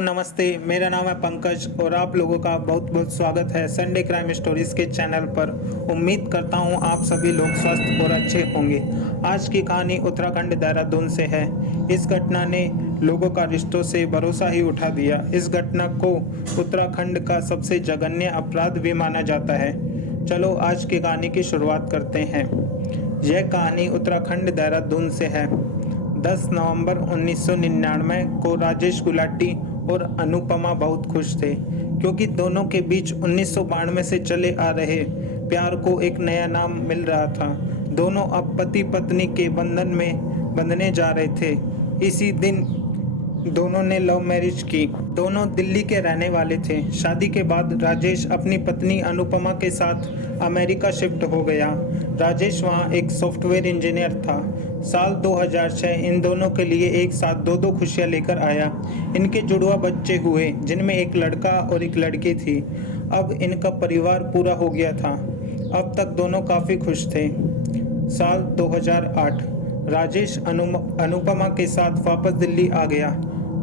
नमस्ते, मेरा नाम है पंकज और आप लोगों का बहुत बहुत स्वागत है संडे क्राइम स्टोरीज के चैनल पर। उम्मीद करता हूं आप सभी लोग स्वस्थ और अच्छे होंगे। आज की कहानी उत्तराखंड देहरादून से है। इस घटना ने लोगों का रिश्तों से भरोसा ही उठा दिया। इस घटना को उत्तराखंड का सबसे जघन्य अपराध भी माना जाता है। चलो आज की कहानी की शुरुआत करते हैं। यह कहानी उत्तराखंड देहरादून से है। 10 नवंबर 1999 को राजेश गुलाटी और अनुपमा बहुत खुश थे, क्योंकि दोनों के बीच 1992 से चले आ रहे प्यार को एक नया नाम मिल रहा था। दोनों अब पति पत्नी के बंधन में बंधने जा रहे थे। इसी दिन दोनों ने लव मैरिज की। दोनों दिल्ली के रहने वाले थे। शादी के बाद राजेश अपनी पत्नी अनुपमा के साथ अमेरिका शिफ्ट हो गया। राजेश वहां एक सॉफ्टवेयर इंजीनियर था। साल 2006 इन दोनों के लिए एक साथ दो खुशियां लेकर आया। इनके जुड़वा बच्चे हुए, जिनमें एक लड़का और एक लड़की थी। अब इनका परिवार पूरा हो गया था। अब तक दोनों काफ़ी खुश थे। साल 2008 राजेश अनुपमा के साथ वापस दिल्ली आ गया।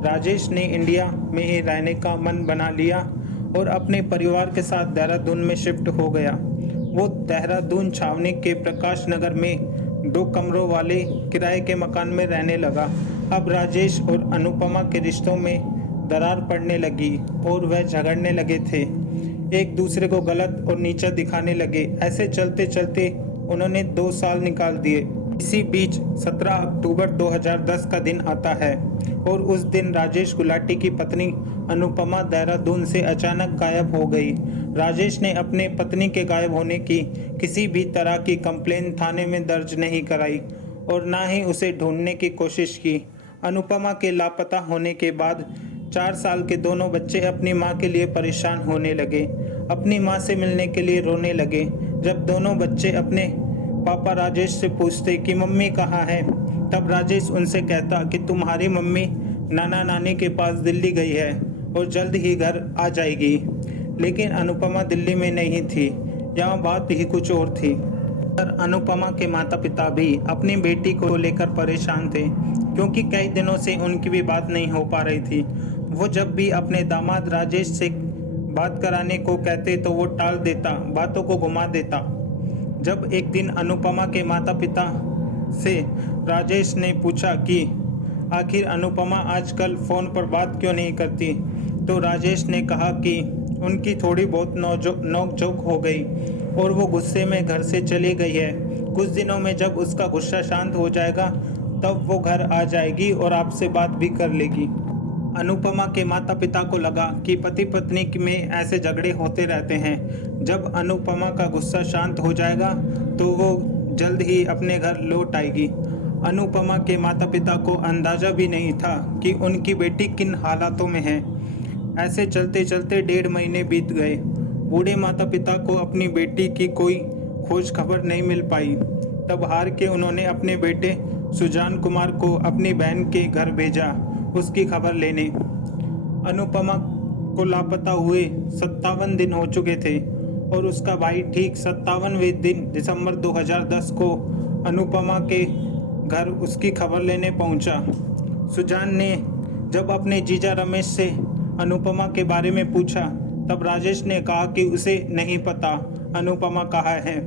राजेश ने इंडिया में ही रहने का मन बना लिया और अपने परिवार के साथ देहरादून में शिफ्ट हो गया। वो देहरादून छावनी के प्रकाश नगर में 2 कमरों वाले किराए के मकान में रहने लगा। अब राजेश और अनुपमा के रिश्तों में दरार पड़ने लगी और वह झगड़ने लगे थे, एक दूसरे को गलत और नीचा दिखाने लगे। ऐसे चलते चलते उन्होंने 2 साल निकाल दिए। इसी बीच 17 अक्टूबर 2010 का दिन आता है और उस दिन राजेश गुलाटी की पत्नी अनुपमा देहरादून से अचानक गायब हो गई। राजेश ने अपने पत्नी के गायब होने की किसी भी तरह की कंप्लेन थाने में दर्ज नहीं कराई और ना ही उसे ढूंढने की कोशिश की। अनुपमा के लापता होने के बाद 4 साल के दोनों बच्चे अपनी मां के लिए परेशान होने लगे। अपनी मां से मिलने के लिए रोने लगे। जब दोनों बच्चे अपने पापा राजेश से पूछते कि मम्मी कहाँ है, तब राजेश उनसे कहता कि तुम्हारी मम्मी नाना नानी के पास दिल्ली गई है और जल्द ही घर आ जाएगी। लेकिन अनुपमा दिल्ली में नहीं थी। यहाँ बात ही कुछ और थी। पर अनुपमा के माता पिता भी अपनी बेटी को लेकर परेशान थे, क्योंकि कई दिनों से उनकी भी बात नहीं हो पा रही थी। वो जब भी अपने दामाद राजेश से बात कराने को कहते तो वो टाल देता, बातों को घुमा देता। जब एक दिन अनुपमा के माता पिता से राजेश ने पूछा कि आखिर अनुपमा आजकल फ़ोन पर बात क्यों नहीं करती, तो राजेश ने कहा कि उनकी थोड़ी बहुत नोक-झोंक हो गई और वो गुस्से में घर से चली गई है। कुछ दिनों में जब उसका गुस्सा शांत हो जाएगा तब वो घर आ जाएगी और आपसे बात भी कर लेगी। अनुपमा के माता पिता को लगा कि पति पत्नी में ऐसे झगड़े होते रहते हैं। जब अनुपमा का गुस्सा शांत हो जाएगा तो वो जल्द ही अपने घर लौट आएगी। अनुपमा के माता पिता को अंदाज़ा भी नहीं था कि उनकी बेटी किन हालातों में है। ऐसे चलते चलते 1.5 महीने बीत गए। बूढ़े माता पिता को अपनी बेटी की कोई खोज खबर नहीं मिल पाई। तब हार के उन्होंने अपने बेटे सुजान कुमार को अपनी बहन के घर भेजा उसकी खबर लेने। अनुपमा को लापता हुए 57 दिन हो चुके थे और उसका भाई ठीक 57वें दिन दिसंबर 2010 को अनुपमा के घर उसकी खबर लेने पहुंचा। सुजान ने जब अपने जीजा रमेश से अनुपमा के बारे में पूछा तब राजेश ने कहा कि उसे नहीं पता अनुपमा कहाँ है।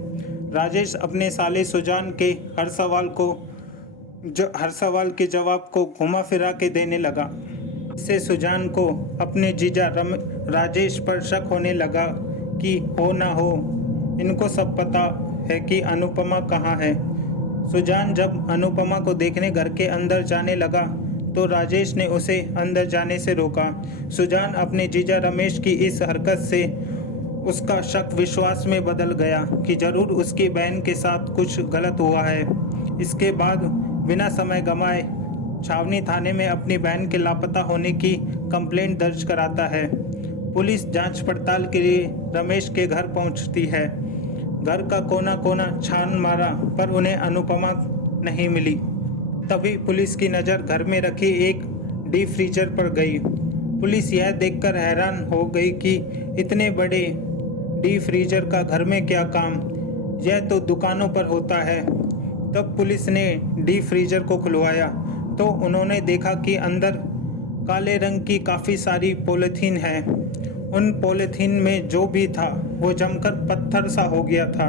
राजेश अपने साले सुजान के हर सवाल के जवाब को घुमा फिरा के देने लगा। इससे सुजान को अपने जीजा राजेश पर शक होने लगा कि हो ना हो इनको सब पता है कि अनुपमा कहाँ है। सुजान जब अनुपमा को देखने घर के अंदर जाने लगा तो राजेश ने उसे अंदर जाने से रोका। सुजान अपने जीजा रमेश की इस हरकत से उसका शक विश्वास में बदल गया कि जरूर उसकी बहन के साथ कुछ गलत हुआ है। इसके बाद बिना समय गंवाए छावनी थाने में अपनी बहन के लापता होने की कंप्लेंट दर्ज कराता है। पुलिस जांच पड़ताल के लिए रमेश के घर पहुंचती है। घर का कोना कोना छान मारा पर उन्हें अनुपमा नहीं मिली। तभी पुलिस की नज़र घर में रखी एक डीप फ्रीजर पर गई। पुलिस यह देखकर हैरान हो गई कि इतने बड़े डीप फ्रीजर का घर में क्या काम, यह तो दुकानों पर होता है। तब पुलिस ने डीप फ्रीजर को खुलवाया तो उन्होंने देखा कि अंदर काले रंग की काफ़ी सारी पॉलीथीन है। उन पॉलीथीन में जो भी था वो जमकर पत्थर सा हो गया था।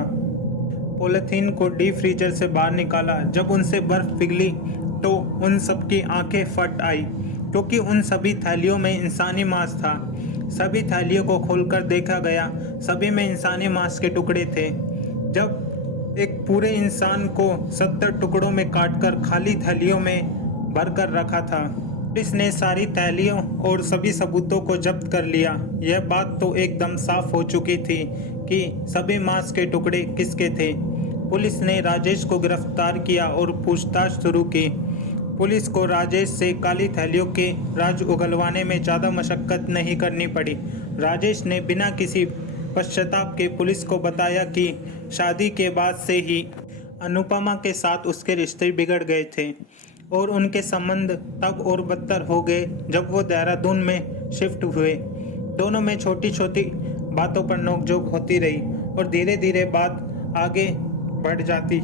पॉलीथीन को डीप फ्रीजर से बाहर निकाला। जब उनसे बर्फ पिघली तो उन सबकी आंखें फट आई, क्योंकि उन सभी थैलियों में इंसानी मांस था। सभी थैलियों को खोलकर देखा गया, सभी में इंसानी मांस के टुकड़े थे। जब एक पूरे इंसान को 70 टुकड़ों में काटकर खाली थैलियों में भरकर रखा था। पुलिस ने सारी थैलियों और सभी सबूतों को जब्त कर लिया। यह बात तो एकदम साफ हो चुकी थी कि सभी मांस के टुकड़े किसके थे। पुलिस ने राजेश को गिरफ्तार किया और पूछताछ शुरू की। पुलिस को राजेश से काली थैलियों के राज उगलवाने में ज़्यादा मशक्कत नहीं करनी पड़ी। राजेश ने बिना किसी पश्चाताप के पुलिस को बताया कि शादी के बाद से ही अनुपमा के साथ उसके रिश्ते बिगड़ गए थे और उनके संबंध तब और बदतर हो गए जब वो देहरादून में शिफ्ट हुए। दोनों में छोटी छोटी बातों पर नोकझोंक होती रही और धीरे धीरे बात आगे बढ़ जाती।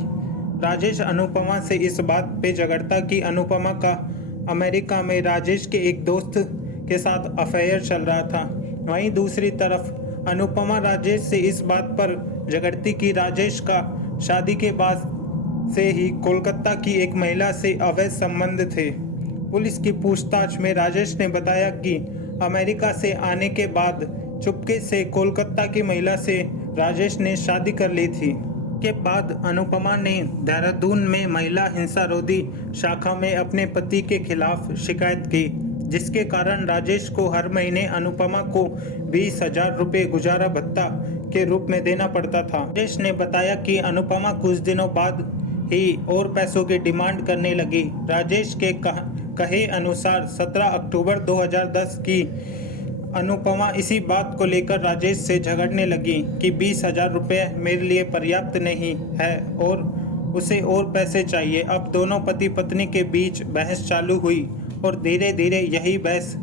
राजेश अनुपमा से इस बात पे झगड़ता कि अनुपमा का अमेरिका में राजेश के एक दोस्त के साथ अफेयर चल रहा था। वहीं दूसरी तरफ अनुपमा राजेश से इस बात पर झगड़ती कि राजेश का शादी के बाद से ही कोलकाता की एक महिला से अवैध संबंध थे। पुलिस की पूछताछ में राजेश ने बताया कि अमेरिका से आने के बाद चुपके से कोलकाता की महिला से राजेश ने शादी कर ली थी। के बाद अनुपमा ने देहरादून में महिला हिंसा रोधी शाखा में अपने पति के खिलाफ शिकायत की, जिसके कारण राजेश को हर महीने अनुपमा को 20,000 रुपये गुजारा भत्ता के रूप में देना पड़ता था। राजेश ने बताया कि अनुपमा कुछ दिनों बाद ही और पैसों की डिमांड करने लगी। राजेश के कहे अनुसार 17 अक्टूबर 2010 की अनुपमा इसी बात को लेकर राजेश से झगड़ने लगी कि 20,000 रुपये मेरे लिए पर्याप्त नहीं है और उसे और पैसे चाहिए। अब दोनों पति पत्नी के बीच बहस चालू हुई और धीरे धीरे यही बहस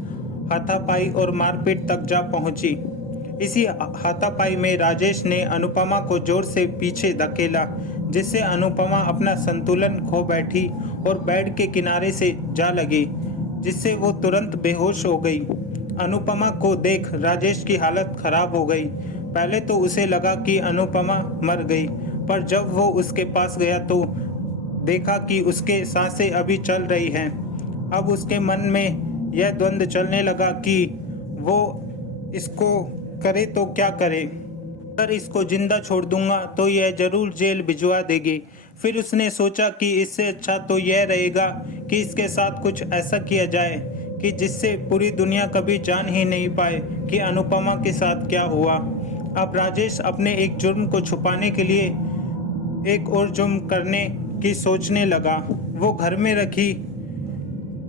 हाथापाई और मारपीट तक जा पहुंची। इसी हाथापाई में राजेश ने अनुपमा को जोर से पीछे धकेला, जिससे अनुपमा अपना संतुलन खो बैठी और बेड के किनारे से जा लगी, जिससे वो तुरंत बेहोश हो गई। अनुपमा को देख राजेश की हालत खराब हो गई। पहले तो उसे लगा कि अनुपमा मर गई, पर जब वो उसके पास गया तो देखा कि उसके सांसें अभी चल रही हैं। अब उसके मन में यह द्वंद्व चलने लगा कि वो इसको करे तो क्या करे। अगर इसको जिंदा छोड़ दूंगा तो यह जरूर जेल भिजवा देगी। फिर उसने सोचा कि इससे अच्छा तो यह रहेगा कि इसके साथ कुछ ऐसा किया जाए कि जिससे पूरी दुनिया कभी जान ही नहीं पाए कि अनुपमा के साथ क्या हुआ। अब राजेश अपने एक जुर्म को छुपाने के लिए एक और जुर्म करने की सोचने लगा। वो घर में रखी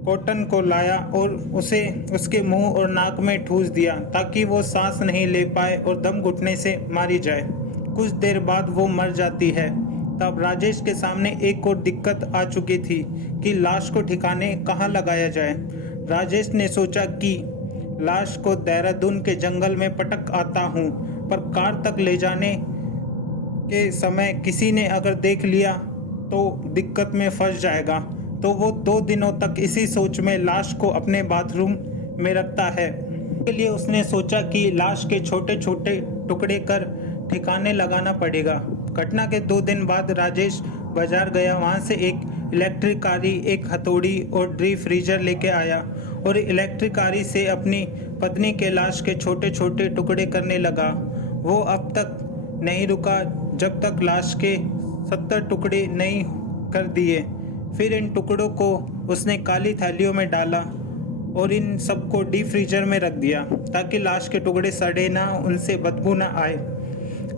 कॉटन को लाया और उसे उसके मुंह और नाक में ठूस दिया ताकि वो सांस नहीं ले पाए और दम घुटने से मारी जाए। कुछ देर बाद वो मर जाती है। तब राजेश के सामने एक और दिक्कत आ चुकी थी कि लाश को ठिकाने कहाँ लगाया जाए। राजेश ने सोचा कि लाश को देहरादून के जंगल में पटक आता हूँ, पर कार तक ले जाने के समय किसी ने अगर देख लिया तो दिक्कत में फंस जाएगा। तो वो 2 दिनों तक इसी सोच में लाश को अपने बाथरूम में रखता है। इसके लिए उसने सोचा कि लाश के छोटे छोटे टुकड़े कर ठिकाने लगाना पड़ेगा। घटना के 2 दिन बाद राजेश बाजार गया। वहाँ से एक इलेक्ट्रिक कारी, एक हथौड़ी और डीप फ्रीजर लेके आया और इलेक्ट्रिक कारी से अपनी पत्नी के लाश के छोटे छोटे टुकड़े करने लगा। वो अब तक नहीं रुका जब तक लाश के 70 टुकड़े नहीं कर दिए। फिर इन टुकड़ों को उसने काली थैलियों में डाला और इन सबको डीप फ्रीजर में रख दिया ताकि लाश के टुकड़े सड़े ना, उनसे बदबू ना आए।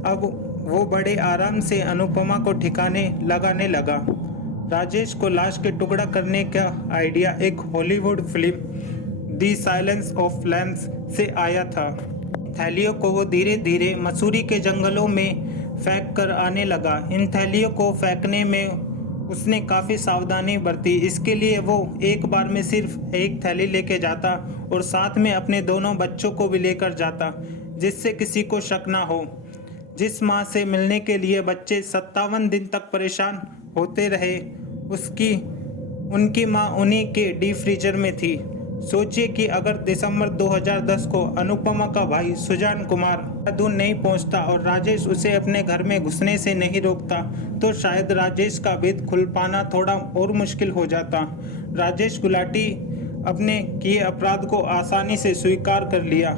अब वो बड़े आराम से अनुपमा को ठिकाने लगाने लगा। राजेश को लाश के टुकड़ा करने का आइडिया एक Hollywood film the silence of lambs से आया था। थैलियों को वो धीरे धीरे मसूरी के जंगलों में फेंक कर आने लगा। इन थैलियों को फेंकने में उसने काफ़ी सावधानी बरती। इसके लिए वो एक बार में सिर्फ एक थैली लेके जाता और साथ में अपने दोनों बच्चों को भी लेकर जाता, जिससे किसी को शक ना हो। जिस माँ से मिलने के लिए बच्चे 57 दिन तक परेशान होते रहे, उनकी माँ उन्हीं के डीप फ्रीजर में थी। सोचिए कि अगर दिसंबर 2010 को अनुपमा का भाई सुजान कुमार देहरादून नहीं पहुंचता और राजेश उसे अपने घर में घुसने से नहीं रोकता तो शायद राजेश का भेद खुल पाना थोड़ा और मुश्किल हो जाता। राजेश गुलाटी अपने किए अपराध को आसानी से स्वीकार कर लिया।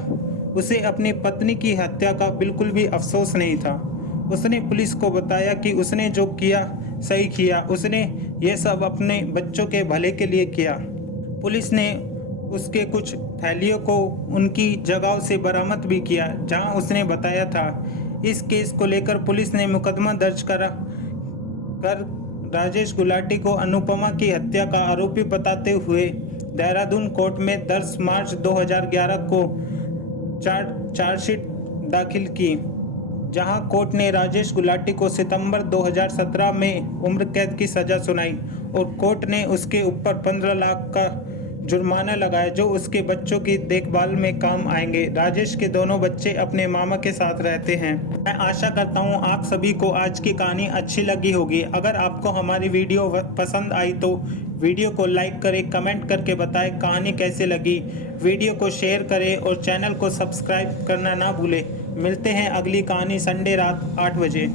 उसे अपनी पत्नी की हत्या का बिल्कुल भी अफसोस नहीं था। उसने पुलिस को बताया कि उसने जो किया सही किया, उसने ये सब अपने बच्चों के भले के लिए किया। पुलिस ने उसके कुछ थैलियों को उनकी जगह से बरामद भी किया जहां उसने बताया था। इस केस को लेकर पुलिस ने मुकदमा दर्ज कर राजेश गुलाटी को अनुपमा की हत्या का आरोपी बताते हुए देहरादून कोर्ट में 10 मार्च 2011 को चार्जशीट दाखिल की, जहां कोर्ट ने राजेश गुलाटी को सितंबर 2017 में उम्र कैद की सजा सुनाई और कोर्ट ने उसके ऊपर 15 लाख का जुर्माना लगाया जो उसके बच्चों की देखभाल में काम आएंगे। राजेश के दोनों बच्चे अपने मामा के साथ रहते हैं। मैं आशा करता हूं आप सभी को आज की कहानी अच्छी लगी होगी। अगर आपको हमारी वीडियो पसंद आई तो वीडियो को लाइक करें, कमेंट करके बताएं कहानी कैसे लगी। वीडियो को शेयर करें और चैनल को सब्सक्राइब करना ना भूलें। मिलते हैं अगली कहानी संडे रात 8 बजे।